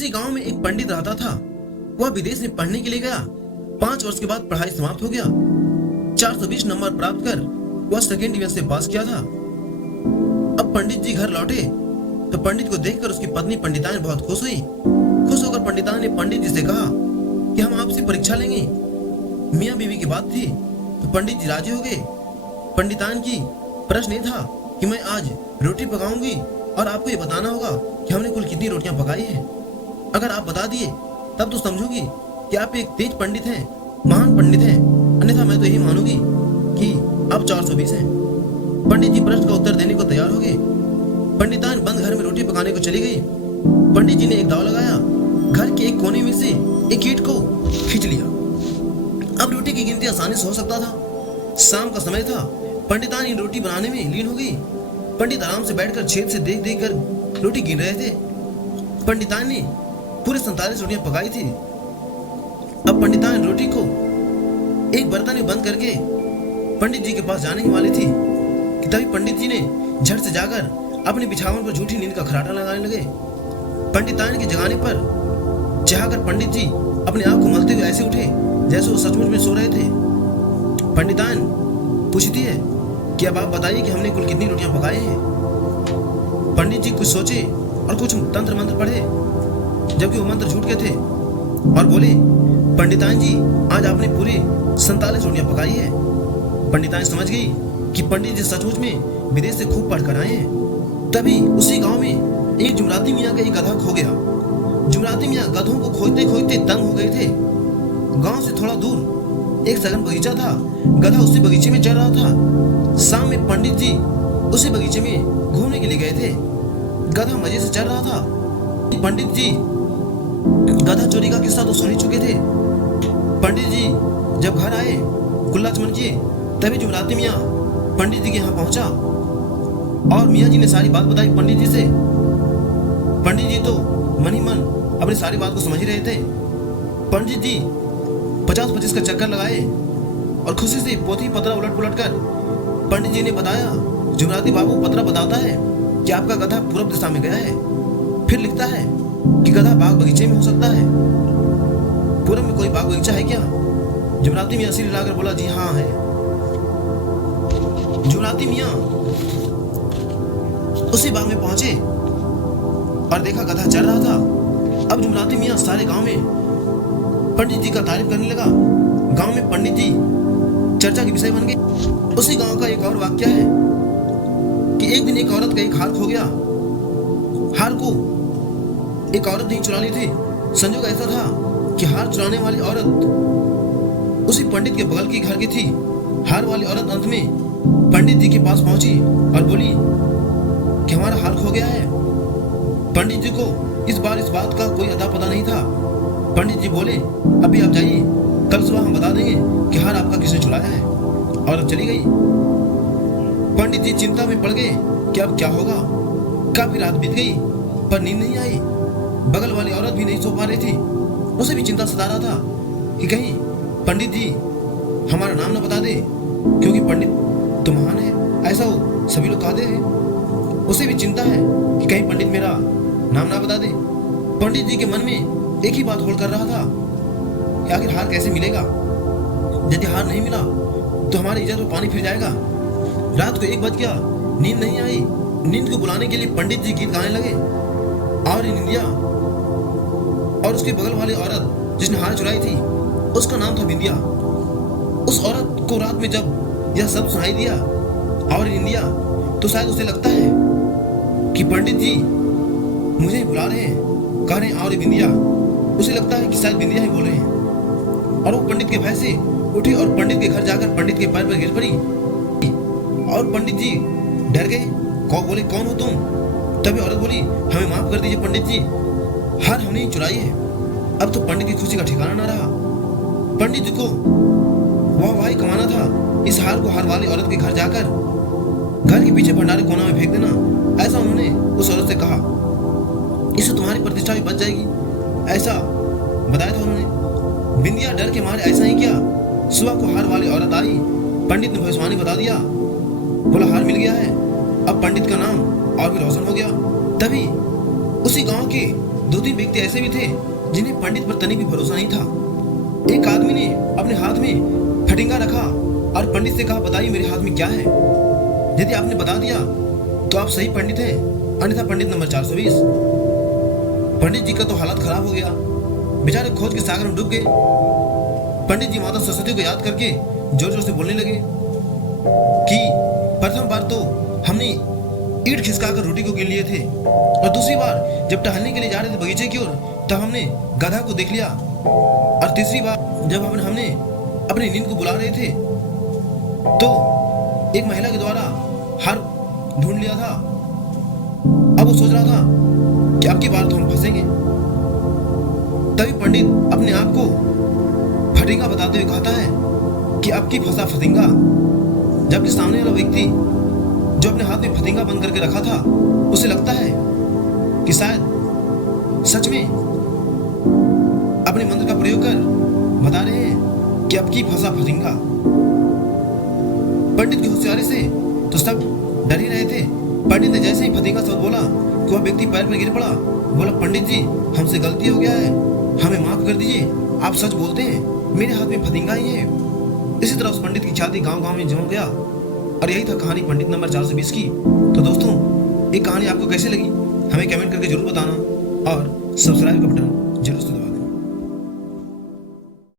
किसी गांव में एक पंडित रहता था। वह विदेश में पढ़ने के लिए गया। 5 वर्ष के बाद पढ़ाई समाप्त हो गया। 420 नंबर प्राप्त कर वह सेकेंड डिवीजन से पास किया था। अब पंडित जी घर लौटे तो पंडित को देखकर उसकी पत्नी पंडितान बहुत खुश हुई। खुश होकर पंडितान ने पंडित जी से कहा कि हम आपसे परीक्षा लेंगे। मियाँ बीवी की बात थी तो पंडित जी राजी हो गए। पंडितान की प्रश्न ये था कि मैं आज रोटी पकाऊंगी और आपको ये बताना होगा कि हमने कुल कितनी रोटियां पकाई है। अगर आप बता दिए तब तो समझूंगी कि आप एक तेज पंडित हैं, महान पंडित हैं, अन्यथा मैं तो यही मानूंगी कि आप 420 हैं। पंडित जी प्रश्न का उत्तर देने को तैयार हो गए। पंडितान बंद घर में रोटी पकाने को चली गई। पंडित जी ने एक दाव लगाया। घर के एक कोने में से एक ईंट को खींच लिया। अब रोटी की गिनती आसानी से हो सकता था। शाम का समय था। पंडितान इन रोटी बनाने में लीन हो गई। पंडित आराम से बैठकर छेद से देख देख कर रोटी गिन रहे थे। पंडितान ने पूरे 47 रोटियां पकाई थी। अब पंडितान रोटी को एक बर्तन में बंद करके पंडित जी के पास जाने ही वाली थी कि तभी पंडित जी ने झट से जाकर अपने बिछावन पर झूठी नींद का खर्राटा लगाने लगे। पंडितान के जगाने पर चाहकर पंडित जी अपने आप को मलते हुए ऐसे उठे जैसे वो सचमुच में सो रहे थे। पंडितान पूछती है कि अब आप बताइए कि हमने कुल कितनी रोटियां पकाई हैं। पंडित जी कुछ सोचे और कुछ तंत्र मंत्र पढ़े, जबकि वो मंत्र झूठ के थे, और बोले, पंडितान जी आज आपने पूरी 47 रोटियां पकाई है। पंडितान समझ गई कि पंडित जी सचमुच में विदेश से खूब पढ़ कर आए हैं। तभी उसी गांव में एक जुमराती मियाँ का एक गधा खो गया। जुमराती मियाँ गधों को खोजते खोजते तंग हो गए थे। गांव से थोड़ा दूर एक सघन बगीचा था। गधा उसी बगीचे में चल रहा था। शाम में पंडित जी उसी बगीचे में घूमने के लिए गए थे। गधा मजे से चल रहा था। पंडित जी गधा चोरी का किस्सा तो सुन ही चुके थे। पंडित जी जब घर आए कुल्ला चमन किए, तभी जुमराती मियाँ पंडित जी के यहाँ पहुंचा और मियाँ जी ने सारी बात बताई पंडित जी से। पंडित जी तो मन ही मन अपनी सारी बात को समझ ही रहे थे। पंडित जी 50-25 का चक्कर लगाए और खुशी से पोथी पतरा उलट पुलट कर पंडित जी ने बताया, जुमराती बाबू पतरा बताता है कि आपका गधा पूर्व दिशा में गया है। फिर लिखता है कि गधा बाग बगीचे में हो सकता है। पूरब में कोई बाग बगीचा है क्या? जुमराती मियाँ सिर हिलाकर बोला, जी हाँ है। जुमराती मियाँ उसी बाग में पहुंचे और देखा गधा चल रहा था। अब जुमराती मियाँ सारे गांव में पंडित जी का तारीफ करने लगा। गांव में पंडित जी चर्चा के विषय बन गए। उसी गांव का एक और वाक्य है कि एक दिन एक औरत का एक हार खो गया। हार को एक औरत नहीं चुरा ली थी। संजोग ऐसा था कि हार चुराने वाली औरत उसी पंडित के बगल की घर की थी। हार वाली औरत अंत में पंडित जी के पास पहुंची और बोली कि हमारा हार खो गया है। पंडित जी को इस बार इस बात का कोई अता पता नहीं था। पंडित जी बोले, अभी आप जाइए, कल सुबह हम बता देंगे कि हार आपका किसने चुराया है। औरत चली गई। पंडित जी चिंता में पड़ गए कि अब क्या होगा। काफी रात बीत गई पर नींद नहीं आई। बगल वाली औरत भी नहीं सो पा रही थी। उसे भी चिंता सता रहा था कि कहीं पंडित जी हमारा नाम न बता दे, क्योंकि पंडित तो महान है, ऐसा वो सभी लोग कहते हैं। उसे भी चिंता है कि कहीं पंडित मेरा नाम ना बता दे। पंडित जी के मन में एक ही बात होड़ कर रहा था कि आखिर हार कैसे मिलेगा। यदि हार नहीं मिला तो हमारी इज्जत में पानी फिर जाएगा। रात को 1 बज गया, नींद नहीं आई। नींद को बुलाने के लिए पंडित जी गीत गाने लगे। और इन इंडिया और उसके बगल वाली औरत जिसने हार चुराई थी उसका नाम था बिंदिया। उस औरत को रात में जब यह सब सुनाई दिया और इन इंडिया, तो शायद उसे लगता है कि पंडित जी मुझे बुला रहे हैं, कह रहे हैं और बिंदिया। उसे लगता है कि शायद बिंदिया ही बोल रहे हैं और वो पंडित के भय से उठी और पंडित के घर जाकर पंडित के पैर पर गिर पड़ी। और पंडित जी डर गए। बोले, कौन हो तुम? तभी औरत बोली, हमें माफ कर दीजिए पंडित जी, हार हमने ही चुराई है। अब तो पंडित की खुशी का ठिकाना ना रहा। पंडित जी को वाह कमाना था। इस हार को हार वाली औरत के घर जाकर घर के पीछे भंडारे कोना में फेंक देना, ऐसा उन्होंने उस औरत से कहा। इससे तुम्हारी प्रतिष्ठा भी बच जाएगी, ऐसा बताया था उन्होंने। बिंदिया डर के मारे ऐसा ही किया। सुबह को हार वाली औरत आई। पंडित ने भविष्यवाणी बता दिया। बोला, हार मिल गया है। अब पंडित का नाम और भी रोशन हो गया। तभी उसी गांव के दो तीन व्यक्ति ऐसे भी थे जिन्हें पंडित पर तनिक भी भरोसा नहीं था। एक आदमी ने अपने हाथ में फटिंगा रखा और पंडित से कहा, बताइए मेरे हाथ में क्या है। यदि आपने बता दिया तो आप सही पंडित हैं, अन्यथा पंडित नंबर 420। पंडित जी का तो हालत खराब हो गया, बेचारे खोज के सागर में डूब गए। पंडित जी माता सरस्वती को याद करके जोर जोर से बोलने लगे कि प्रथम बार तो हमने ईंट खिसकाकर रोटी को गिन लिए थे, और दूसरी बार जब टहलने के लिए जा रहे थे बगीचे की ओर तब हमने गधा को देख लिया, और तीसरी बार जब हमने अपनी नींद को बुला रहे थे तो एक महिला के द्वारा हार ढूंढ लिया था। अब वो सोच रहा था कि अब की बार तो हम फंसेंगे। तभी पंडित अपने आप को फटिंगा बताते हुए कहता है कि अब की फंसा फतिंगा, जबकि सामने वाला व्यक्ति जो अपने हाथ में फतिंगा बंद करके रखा था उसे लगता है कि शायद सच में अपने मंत्र का प्रयोग कर बता रहे हैं कि अब की फंसा फतिंगा। पंडित की होशियारी से तो सब डर ही रहे थे। पंडित ने जैसे ही फतिंगा शब्द बोला कि वह व्यक्ति पैर पर गिर पड़ा। बोला, पंडित जी हमसे गलती हो गया है, हमें माफ कर दीजिए, आप सच बोलते हैं, मेरे हाथ में फतिंगा ही है। इसी तरह उस पंडित की छाती गांव गांव में जम गया। और यही था कहानी पंडित नंबर 420 की। तो दोस्तों, ये कहानी आपको कैसी लगी हमें कमेंट करके जरूर बताना, और सब्सक्राइब का बटन जरूर से दबाना।